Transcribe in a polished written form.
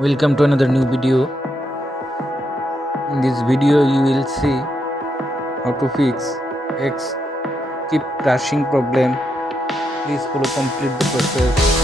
Welcome to another new video. In this video you will see how to fix X keep crashing problem. Please follow complete the process.